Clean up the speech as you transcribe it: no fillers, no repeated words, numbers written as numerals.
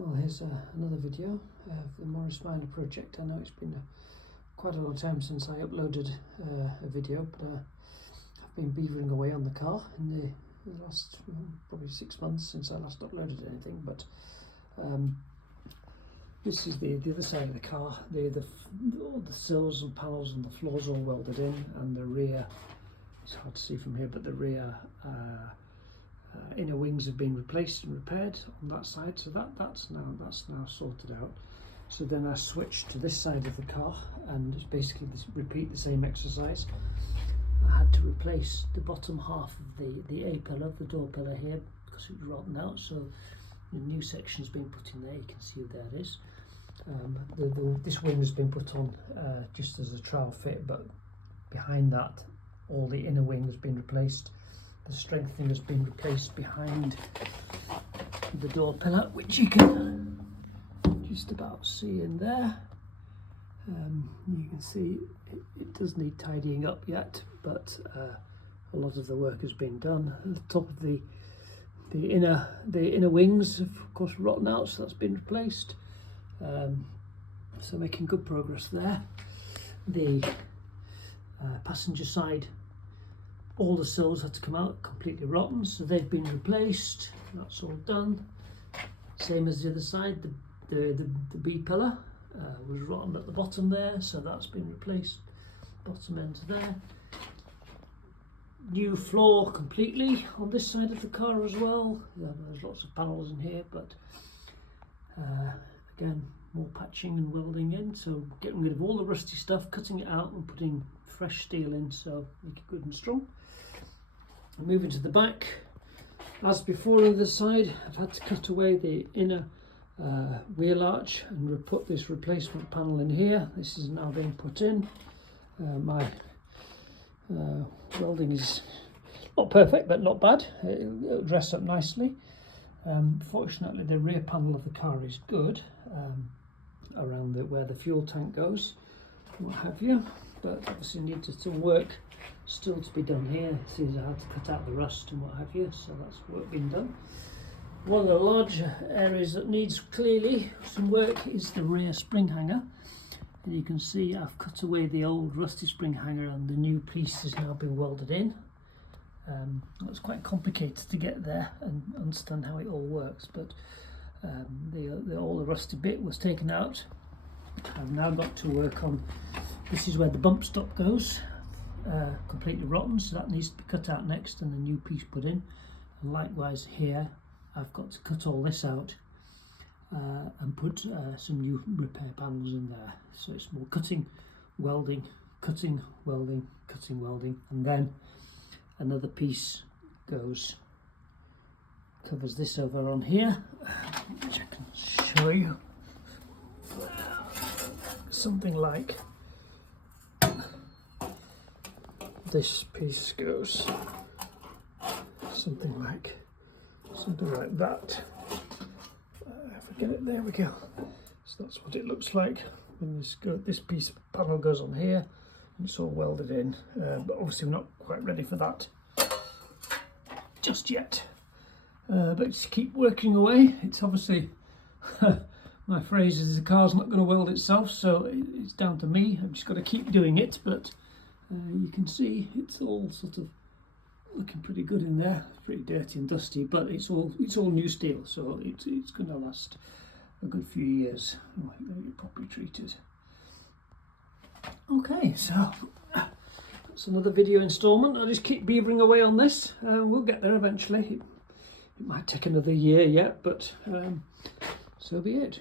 Well, here's another video of the Morris Minor project. I know it's been quite a long time since I uploaded a video, but I've been beavering away on the car in the last probably 6 months since I last uploaded anything. But this is the other side of the car. All the sills and panels and the floors all welded in, and the rear, it's hard to see from here, but the rear inner wings have been replaced and repaired on that side, so that's now sorted out. So then I switched to this side of the car, and it's basically repeat the same exercise. I had to replace the bottom half of the A pillar, the door pillar here, because it was rotten out. So the new section's been put in there. You can see there it is. This wing has been put on just as a trial fit, but behind that, all the inner wing has been replaced. The strengthening has been replaced behind the door pillar, which you can just about see in there. You can see it does need tidying up yet, but a lot of the work has been done. At the top of the inner wings have of course rotten out, so that's been replaced. So making good progress there. The passenger side, all the sills had to come out completely rotten, so they've been replaced. That's all done. Same as the other side, the B pillar was rotten at the bottom there, so that's been replaced. Bottom end there. New floor completely on this side of the car as well. There's lots of panels in here, but again, more patching and welding in, so getting rid of all the rusty stuff, cutting it out and putting fresh steel in, so make it good and strong. Moving to the back, as before on the side, I've had to cut away the inner wheel arch and put this replacement panel in here. This is now being put in. My welding is not perfect, but not bad. It'll dress up nicely. Fortunately, the rear panel of the car is good, around where the fuel tank goes, what have you. But obviously needed some work still to be done here. See, I had to cut out the rust and what have you, so that's work being done. One of the larger areas that needs clearly some work is the rear spring hanger. And you can see I've cut away the old rusty spring hanger, and the new piece has now been welded in. It's quite complicated to get there and understand how it all works, but all the rusty bit was taken out. I've now got to work on, this is where the bump stop goes, completely rotten, so that needs to be cut out next and the new piece put in. And likewise here, I've got to cut all this out and put some new repair panels in there. So it's more cutting, welding, cutting, welding, cutting, welding, and then another piece covers this over on here, which I can show you. Something like this piece goes, something like that. If I get it, there we go. So that's what it looks like when this piece of panel goes on here, and it's all welded in. But obviously we're not quite ready for that just yet. But just keep working away. It's obviously my phrase is the car's not going to weld itself, so it's down to me. I've just got to keep doing it, but you can see it's all sort of looking pretty good in there. It's pretty dirty and dusty, but it's all new steel, so it's going to last a good few years. Be properly treated. Okay, so that's another video installment. I'll just keep beavering away on this. We'll get there eventually. It might take another year yet, but so be it.